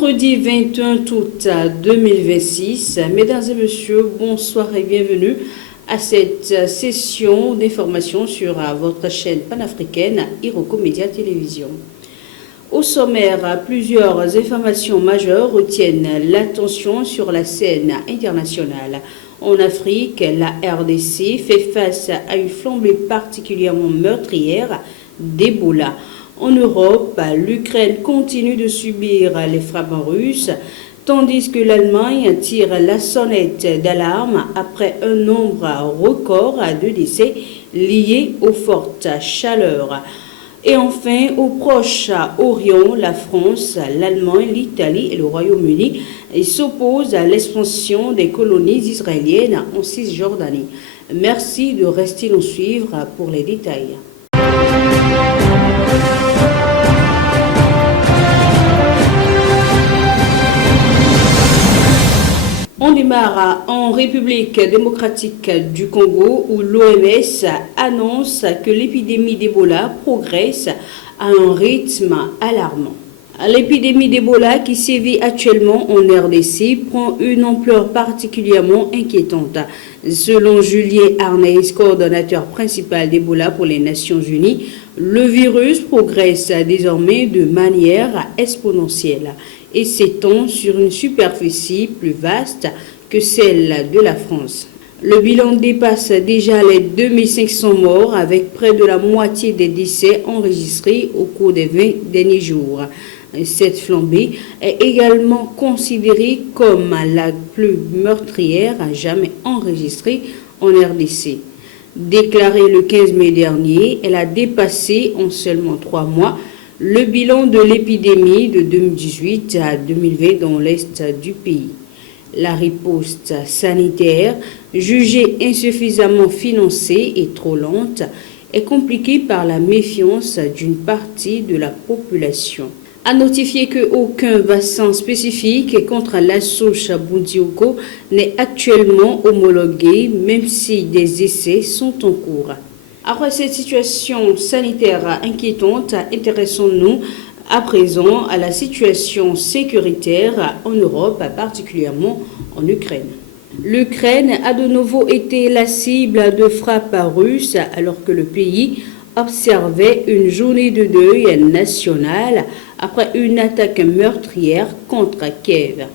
Vendredi 21 août 2026, mesdames et messieurs, bonsoir et bienvenue à cette session d'information sur votre chaîne panafricaine Iroko Média Télévision. Au sommaire, plusieurs informations majeures retiennent l'attention sur la scène internationale. En Afrique, la RDC fait face à une flambée particulièrement meurtrière d'Ebola. En Europe, l'Ukraine continue de subir les frappes russes, tandis que l'Allemagne tire la sonnette d'alarme après un nombre record de décès liés aux fortes chaleurs. Et enfin, au Proche-Orient, la France, l'Allemagne, l'Italie et le Royaume-Uni s'opposent à l'expansion des colonies israéliennes en Cisjordanie. Merci de rester nous suivre pour les détails. On démarre en République démocratique du Congo où l'OMS annonce que l'épidémie d'Ebola progresse à un rythme alarmant. L'épidémie d'Ebola qui sévit actuellement en RDC prend une ampleur particulièrement inquiétante. Selon Julien Arnaïs, coordonnateur principal d'Ebola pour les Nations Unies, le virus progresse désormais de manière exponentielle et s'étend sur une superficie plus vaste que celle de la France. Le bilan dépasse déjà les 2500 morts avec près de la moitié des décès enregistrés au cours des 20 derniers jours. Cette flambée est également considérée comme la plus meurtrière jamais enregistrée en RDC. Déclarée le 15 mai dernier, elle a dépassé en seulement 3 mois le bilan de l'épidémie de 2018 à 2020 dans l'est du pays. La riposte sanitaire, jugée insuffisamment financée et trop lente, est compliquée par la méfiance d'une partie de la population. À notifier qu'aucun vaccin spécifique contre la souche Bundibugyo n'est actuellement homologué, même si des essais sont en cours. Après cette situation sanitaire inquiétante, intéressons-nous à présent à la situation sécuritaire en Europe, particulièrement en Ukraine. L'Ukraine a de nouveau été la cible de frappes russes alors que le pays observait une journée de deuil national après une attaque meurtrière contre Kiev.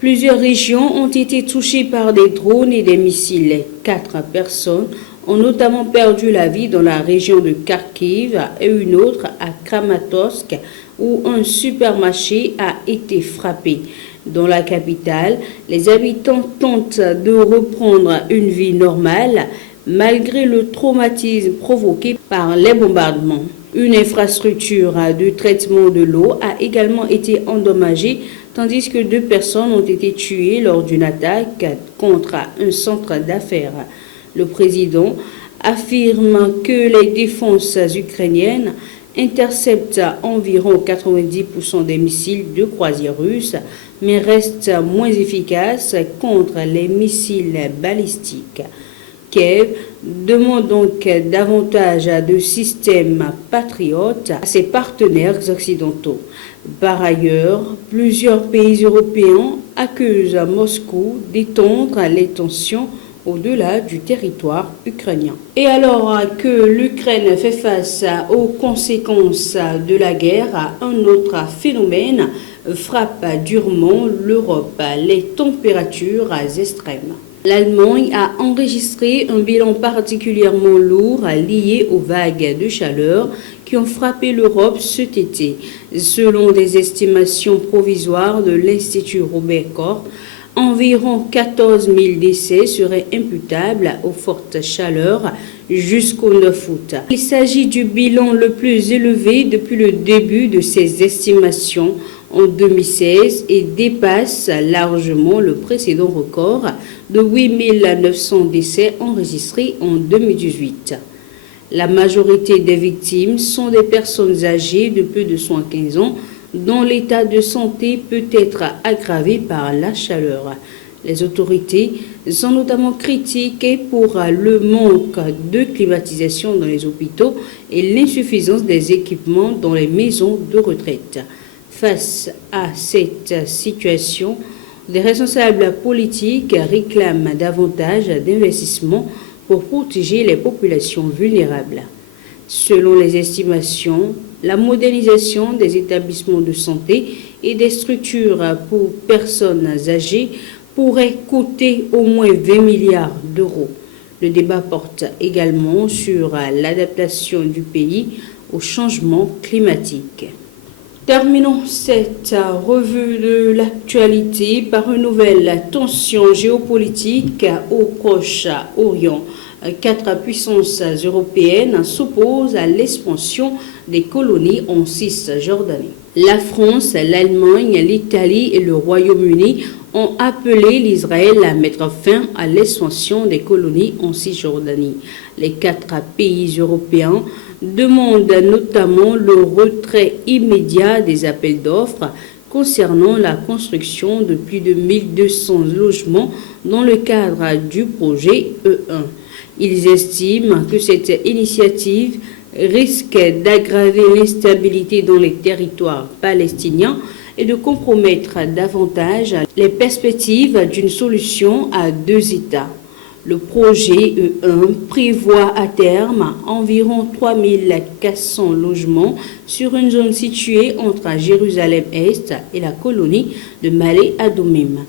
Plusieurs régions ont été touchées par des drones et des missiles. 4 personnes ont notamment perdu la vie dans la région de Kharkiv et une autre à Kramatorsk où un supermarché a été frappé. Dans la capitale, les habitants tentent de reprendre une vie normale malgré le traumatisme provoqué par les bombardements. Une infrastructure de traitement de l'eau a également été endommagée tandis que 2 personnes ont été tuées lors d'une attaque contre un centre d'affaires. Le président affirme que les défenses ukrainiennes interceptent environ 90% des missiles de croisière russes, mais restent moins efficaces contre les missiles balistiques. Kiev demande donc davantage de systèmes patriotes à ses partenaires occidentaux. Par ailleurs, plusieurs pays européens accusent Moscou d'étendre les tensions au-delà du territoire ukrainien. Et alors que l'Ukraine fait face aux conséquences de la guerre, un autre phénomène frappe durement l'Europe, les températures extrêmes. L'Allemagne a enregistré un bilan particulièrement lourd lié aux vagues de chaleur qui ont frappé l'Europe cet été. Selon des estimations provisoires de l'Institut Robert Koch, environ 14 000 décès seraient imputables aux fortes chaleurs jusqu'au 9 août. Il s'agit du bilan le plus élevé depuis le début de ces estimations en 2016 et dépasse largement le précédent record de 8 900 décès enregistrés en 2018. La majorité des victimes sont des personnes âgées de plus de 75 ans dont l'état de santé peut être aggravé par la chaleur. Les autorités sont notamment critiquées pour le manque de climatisation dans les hôpitaux et l'insuffisance des équipements dans les maisons de retraite. Face à cette situation, des responsables politiques réclament davantage d'investissements pour protéger les populations vulnérables. Selon les estimations, la modernisation des établissements de santé et des structures pour personnes âgées pourrait coûter au moins 20 milliards d'euros. Le débat porte également sur l'adaptation du pays au changement climatique. Terminons cette revue de l'actualité par une nouvelle tension géopolitique au Proche-Orient. 4 puissances européennes s'opposent à l'expansion des colonies en Cisjordanie. La France, l'Allemagne, l'Italie et le Royaume-Uni ont appelé l'Israël à mettre fin à l'expansion des colonies en Cisjordanie. Les 4 pays européens demandent notamment le retrait immédiat des appels d'offres concernant la construction de plus de 1200 logements dans le cadre du projet E1. Ils estiment que cette initiative risque d'aggraver l'instabilité dans les territoires palestiniens et de compromettre davantage les perspectives d'une solution à 2 États. Le projet E1 prévoit à terme environ 3400 logements sur une zone située entre Jérusalem-Est et la colonie de Ma'ale-Adumim.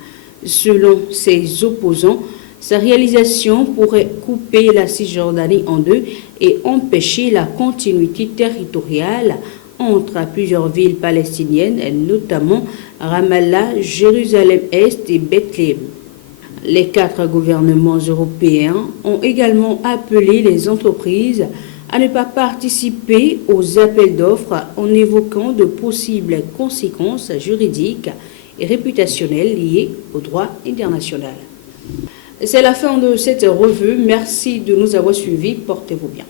Selon ses opposants, sa réalisation pourrait couper la Cisjordanie en 2 et empêcher la continuité territoriale entre plusieurs villes palestiniennes, notamment Ramallah, Jérusalem-Est et Bethléem. Les 4 gouvernements européens ont également appelé les entreprises à ne pas participer aux appels d'offres en évoquant de possibles conséquences juridiques et réputationnelles liées au droit international. C'est la fin de cette revue. Merci de nous avoir suivis. Portez-vous bien.